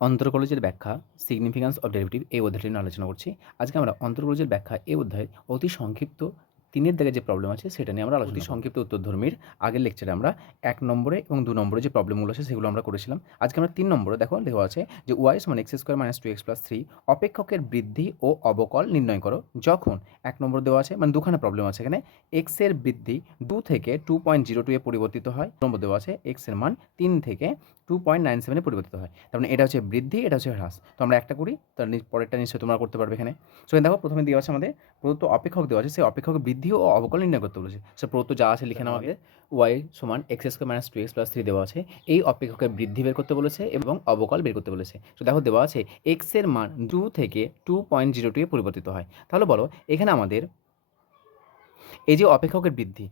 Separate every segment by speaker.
Speaker 1: অন্তর্কলজের ব্যাখ্যা significance of derivative এই অধ্যায়টি নিয়ে আলোচনা করছি। আজকে আমরা অন্তর্কলজের ব্যাখ্যা এই অধ্যায়ের অতি সংক্ষিপ্ত তিনের দিকে যে প্রবলেম আছে সেটা নিয়ে আমরা আলোচনা অতি সংক্ষিপ্ত উত্তরধর্মীর আগের লেকচারে আমরা এক নম্বরে এবং দু নম্বরে যে প্রবলেমগুলো আছে সেগুলো আমরা করেছিলাম। আজকে আমরা তিন নম্বরে দেখো দেওয়া আছে যে ওয়াই সমান X square minus two X plus three অপেক্ষকের বৃদ্ধি ও অবকল নির্ণয় করো। যখন এক নম্বর দেওয়া আছে মানে দুখানে প্রবলেম আছে এখানে এক্সের বৃদ্ধি দু থেকে টু পয়েন্ট জিরো টু এ পরিবর্তিত হয়। নম্বর দেওয়া আছে এক্সের মান তিন থেকে টু পয়েন্ট নাইন সেভেনে পরিবর্তিত হয়। তার মানে এটা হচ্ছে বৃদ্ধি এটা হচ্ছে হ্রাস। তো আমরা একটা করি তার পরেরটা নিশ্চয়ই তোমরা করতে পারবে এখানে। সো দেখো প্রথমে দেওয়া আছে আমাদের প্রদত্ত অপেক্ষক দেওয়া আছে সেই অপেক্ষক বৃদ্ধি ও অবকল নির্ণয় করতে বলেছে। সে প্রদত্ত যা আছে লিখে নেওয়া ওয়াই সমান X square minus two X plus three দেওয়া আছে। এই অপেক্ষকের বৃদ্ধি বের করতে বলেছে এবং অবকল বের করতে বলেছে। তো দেখো দেওয়া আছে এক্সের মান টু থেকে টু পয়েন্ট জিরো টু এ পরিবর্তিত হয়। তাহলে বলো এখানে আমাদের এই যে অপেক্ষকের বৃদ্ধি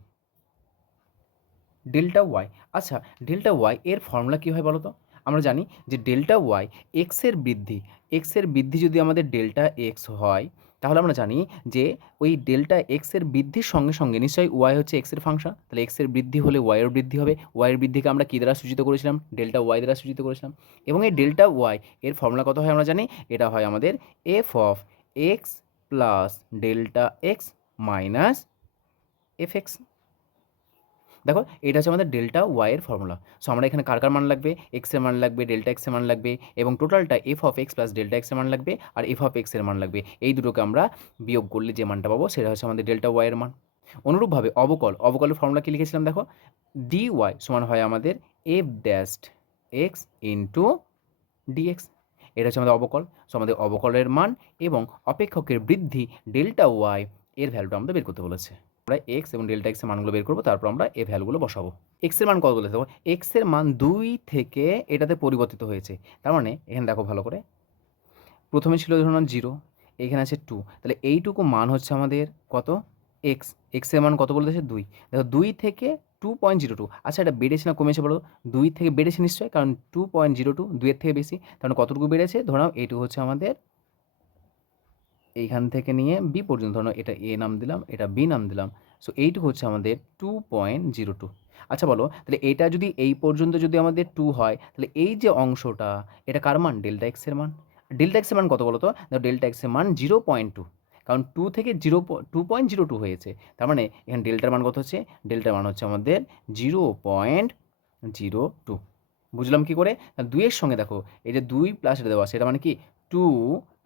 Speaker 1: ডেল্টা ওয়াই। আচ্ছা ডেল্টা ওয়াই এর ফর্মুলা কী হয় বলো তো? আমরা জানি যে ডেল্টা ওয়াই এক্সের বৃদ্ধি এক্সের বৃদ্ধি যদি আমাদের ডেল্টা এক্স হয়, তাহলে আমরা জানি যে ওই ডেল্টা এক্সের বৃদ্ধির সঙ্গে সঙ্গে নিশ্চয়ই ওয়াই হচ্ছে এক্সের ফাংশন, তাহলে এক্সের বৃদ্ধি হলে ওয়াইয়ের বৃদ্ধি হবে ওয়াইয়ের বৃদ্ধিকে আমরা কী দ্বারা সূচিত করেছিলাম? ডেল্টা ওয়াই দ্বারা সূচিত করেছিলাম। এবং এই ডেল্টা ওয়াই এর ফর্মুলা কত হয় আমরা জানি? এটা হয় আমাদের F of X plus delta X minus F X দেখো, এটা হচ্ছে আমাদের ডেল্টা ওয়াইয়ের ফর্মুলা সো আমরা এখানে কার কার মান লাগবে? এক্সের মান লাগবে ডেল্টা এক্সের মান লাগবে, এবং টোটালটা F of X plus delta এক্সের মান লাগবে, আর এফ অফ এক্সের মান লাগবে। এই দুটোকে আমরা বিয়োগ করলে যে মানটা পাবো, সেটা হচ্ছে আমাদের ডেল্টা ওয়াইয়ের মান। অনুরূপভাবে অবকল, অবকলের ফর্মুলা কি লিখেছিলাম দেখো? ডি ওয়াই সমান হয় আমাদের F dash X into DX এটা হচ্ছে আমাদের অবকল। সো আমাদের অবকলের মান এবং অপেক্ষকের বৃদ্ধি ডেল্টা ওয়াই এর ভ্যালুটা আমাদের বের করতে বলেছে। আমরা এক্স এবং ডেল্টা এক্সের মানগুলো বের করব, তারপর আমরা এই ভ্যালুগুলো বসাবো। এক্সের মান কত বলেছে? দেখো এক্সের মান দুই থেকে এটাতে পরিবর্তিত হয়েছে। তার মানে এখানে দেখো ভালো করে। প্রথমে ছিল ধরুন জিরো, এখানে আছে টু তাহলে এইটুকু মান হচ্ছে আমাদের কত? এক্স এক্সের মান কত বলতেছে দুই। দেখো, দুই থেকে টু পয়েন্ট জিরো টু আচ্ছা এটা বেড়েছে না কমেছে বলো? দুই থেকে বেড়েছে নিশ্চয়ই, কারণ টু পয়েন্ট জিরো টু দুইয়ের থেকে বেশি। তার মানে কতটুকু বেড়েছে? ধরো এইটুকু হচ্ছে আমাদের এইখান থেকে নিয়ে বি পর্যন্ত ধরো এটা এ নাম দিলাম, এটা বি নাম দিলাম। সো এইটুকু হচ্ছে আমাদের টু পয়েন্ট জিরো টু আচ্ছা বলো, তাহলে এটা যদি এই পর্যন্ত যদি আমাদের টু হয়, তাহলে এই যে অংশটা, এটা কার মান? ডেল্টা এক্সের মান। ডেল্টা এক্সের মান কত বলো তো? ডেল্টা এক্সের মান জিরো পয়েন্ট টু কারণ টু থেকে zero two point zero two হয়েছে। তার মানে এখানে ডেল্টার মান কত হচ্ছে? ডেল্টার মান হচ্ছে আমাদের জিরো পয়েন্ট জিরো টু বুঝলাম কী করে? দুইয়ের সঙ্গে দেখো, এই যে দুই প্লাস এটা দেওয়া আছে, এটা মানে কি? Two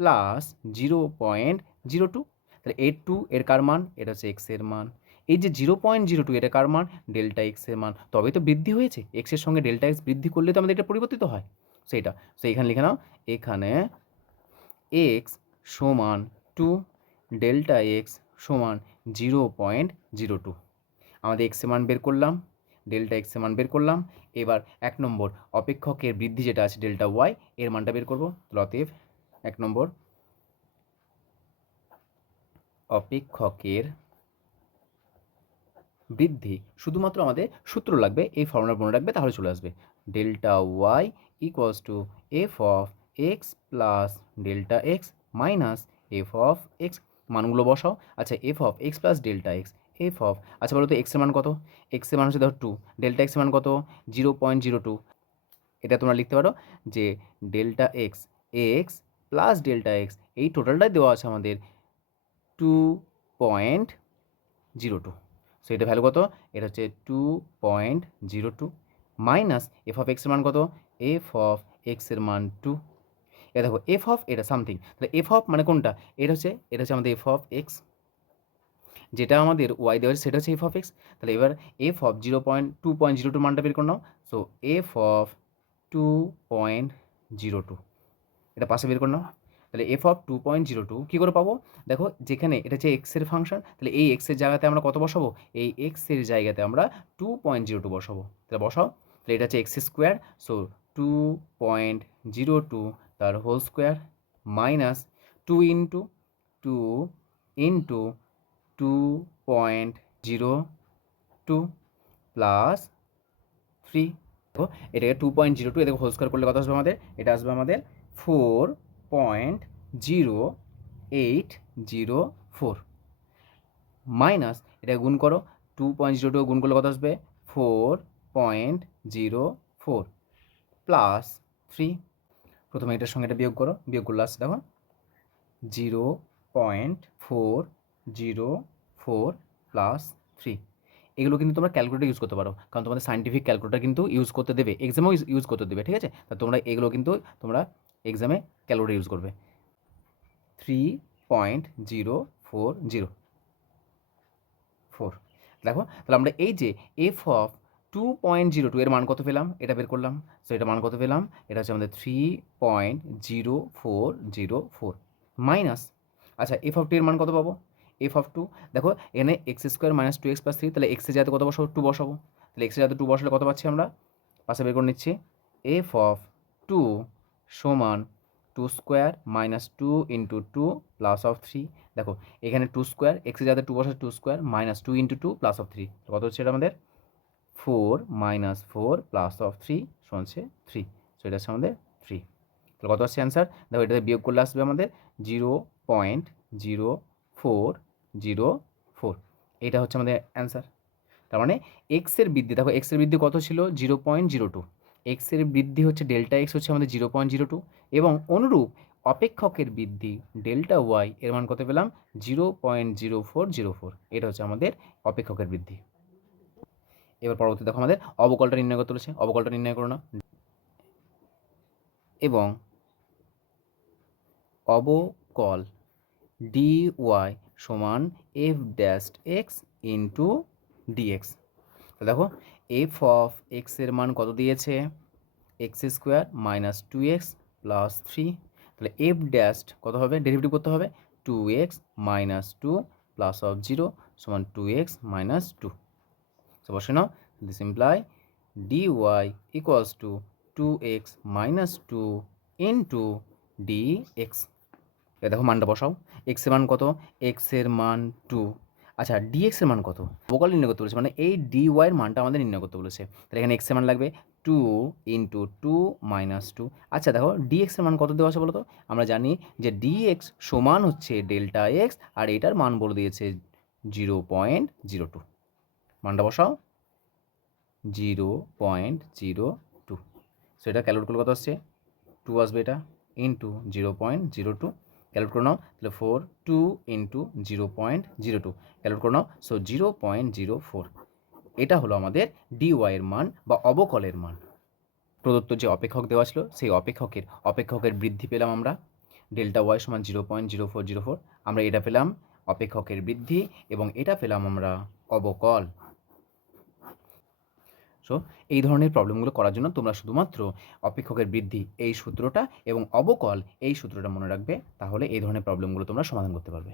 Speaker 1: plus zero point zero two তাহলে এর টু এর কার মান? এটা হচ্ছে এক্সের মান। এই যে জিরো পয়েন্ট জিরো টু এটা কার মান? ডেল্টা এক্সের মান। তবেই তো বৃদ্ধি হয়েছে। এক্সের সঙ্গে ডেল্টা এক্স বৃদ্ধি করলে তো আমাদের এটা পরিবর্তিত হয়। সেইটা। সো এখানে লিখে নাও, এখানে এক্স সমান টু ডেল্টা এক্স সমান জিরো পয়েন্ট জিরো টু আমাদের এক্সের মান বের করলাম ডেল্টা এক্সের মান বের করলাম। এবার এক নম্বর অপেক্ষকের বৃদ্ধি যেটা আছে ডেল্টা ওয়াই এর মানটা বের করব। অতএব এক নম্বর। অপেক্ষকের বৃদ্ধি। শুধুমাত্র আমাদের সূত্র লাগবে, এই ফর্মুলা মনে রাখবে, তাহলে চলে আসবে। Delta Y equals to F of X plus delta X minus F of X মানগুলো বসাও। আচ্ছা F of X plus delta X F of আচ্ছা বলো তো এক্সের মান কত? এক্সের মান হচ্ছে ধরো টু ডেল্টা এক্সের মান কত? জিরো পয়েন্ট জিরো টু এটা তোমরা লিখতে পারো যে delta X X plus delta X এই টোটালটাই দেওয়া আছে আমাদের two point zero two so এটা ভ্যালু কত? এটা হচ্ছে two point zero two minus F of এক্সের মান কত? এফ অফ এক্সের মান টু এটা দেখো এফ অফ এটা সামথিং তাহলে এফ অফ মানে কোনটা? এটা হচ্ছে এটা হচ্ছে আমাদের এফ অফ এক্স যেটা আমাদের ওয়াই দেওয়া আছে, সেটা হচ্ছে এফ অফ এক্স তাহলে এবার F of zero point two point zero two মানটা বের করে নাও। So F of two point zero two এটা পাশে বের করে নাও। তাহলে F of two point zero two কী করে পাবো? দেখো, যেখানে এটা হচ্ছে এক্সের ফাংশন তাহলে এই এক্সের জায়গাতে আমরা কত বসাবো? এই এক্সের জায়গাতে আমরা টু পয়েন্ট জিরো টু বসাবো। তাহলে বসাও। তাহলে এটা হচ্ছে X square so two point zero two তার whole square minus two into two into two point zero two plus three এটাকে টু পয়েন্ট জিরো টু এটাকে হোল স্কোয়ার করলে কত আসবে আমাদের? এটা আসবে আমাদের four point zero eight zero four minus এটা গুণ করো টু পয়েন্ট জিরো টু গুণ করলে কত আসবে? Four point zero four plus three প্রথমে এটার সঙ্গে এটা বিয়োগ করো, বিয়োগ করলে আসছে দেখো zero point four zero four plus three এগুলো কিন্তু তোমরা ক্যালকুলেটর ইউজ করতে পারো, কারণ তোমাদের সাইন্টিফিক ক্যালকুলেটর কিন্তু ইউজ করতে দেবে এক্সামেও ইউজ করতে দেবে, ঠিক আছে? তা তোমরা এগুলো কিন্তু তোমরা এক্সামে ক্যালকুলেটর ইউজ করবে। Three point zero four zero four দেখো, তাহলে আমরা এই যে F of two point zero two এর মান কত পেলাম? এটা বের করলাম। সো এটা মান কত পেলাম? এটা হচ্ছে আমাদের three point zero four zero four minus আচ্ছা এফ অফ টু এর মান কত পাবো? এফ অফ টু দেখো, এখানে X square minus two X plus three তাহলে এক্সের যাতে কত বসাবো? টু বসাবো। তাহলে এক্সের যাতে টু বসালে কত পাচ্ছি আমরা? পাশে বের করে নিচ্ছি। এফ অফ টু সমান two square minus two into two plus of three দেখো, এখানে টু স্কোয়ার এক্সের যাতে টু বসে two square minus two into two plus of three কত হচ্ছে এটা আমাদের? Four minus four plus of three সমানছে three so এটা হচ্ছে আমাদের থ্রি তাহলে কত আসছে অ্যান্সার দেখো, এটাতে বিয়োগ করলে আসবে আমাদের zero point zero four zero four এটা হচ্ছে আমাদের অ্যান্সার তার মানে এক্সের বৃদ্ধি, দেখো এক্সের বৃদ্ধি কত ছিল? জিরো পয়েন্ট জিরো টু এক্সের বৃদ্ধি হচ্ছে ডেল্টা এক্স হচ্ছে আমাদের জিরো পয়েন্ট জিরো টু এবং অনুরূপ অপেক্ষকের বৃদ্ধি ডেল্টা ওয়াই এর মান কত পেলাম? Zero point zero four zero four এটা হচ্ছে আমাদের অপেক্ষকের বৃদ্ধি। এবার পরবর্তী দেখো আমাদের অবকলটা নির্ণয় করতে বলেছে। অবকলটা নির্ণয় করো না। এবং অবকল ডি ওয়াই সমান F dash X into DX দেখো এফ অফ এক্সের মান কত দিয়েছে? X square minus two X plus three তাহলে এফ ড্যাস্ট কত হবে? ডেরিভেটিভ করতে হবে। Two X minus two plus of zero সমান টু এক্স মাইনাস টু তো বসে নাও। This imply D Y equals to two X minus two into D X দেখো মানটা বসাও। এক্সের মান কত? এক্সের মান টু আচ্ছা ডিএক্স এর মান কত? ভোকাল নির্ণয় করতে বলেছে মানে এই ডি ওয়াইয়ের মানটা আমাদের নির্ণয় করতে বলেছে। তাহলে এখানে এক্সের মান লাগবে two into two minus two আচ্ছা দেখো ডিএক্স এর মান কত দেওয়া আছে বলো তো আমরা জানি যে ডিএক্স সমান হচ্ছে ডেল্টা এক্স আর এটার মান বলে দিয়েছে জিরো পয়েন্ট জিরো টু মানটা বসাও। Zero point zero two so এটা ক্যালকুলেট করলে কত আসছে? টু আসবে এটা into zero point zero two calculate করে নাও, তাহলে four two into zero point zero two calculate করে নাও so zero point zero four এটা হলো আমাদের ডিওয়াইয়ের মান বা অবকলের মান। প্রদত্ত যে অপেক্ষক দেওয়া ছিল, সেই অপেক্ষকের অপেক্ষকের বৃদ্ধি পেলাম আমরা ডেল্টা ওয়াই সমান zero point zero four zero four আমরা এটা পেলাম অপেক্ষকের বৃদ্ধি এবং এটা পেলাম আমরা অবকল। এই ধরনের প্রবলেমগুলো করার জন্য তোমরা শুধুমাত্র অপেক্ষকের বৃদ্ধি এই সূত্রটা এবং অবকল এই সূত্রটা মনে রাখবে, তাহলে এই ধরনের প্রবলেমগুলো তোমরা সমাধান করতে পারবে।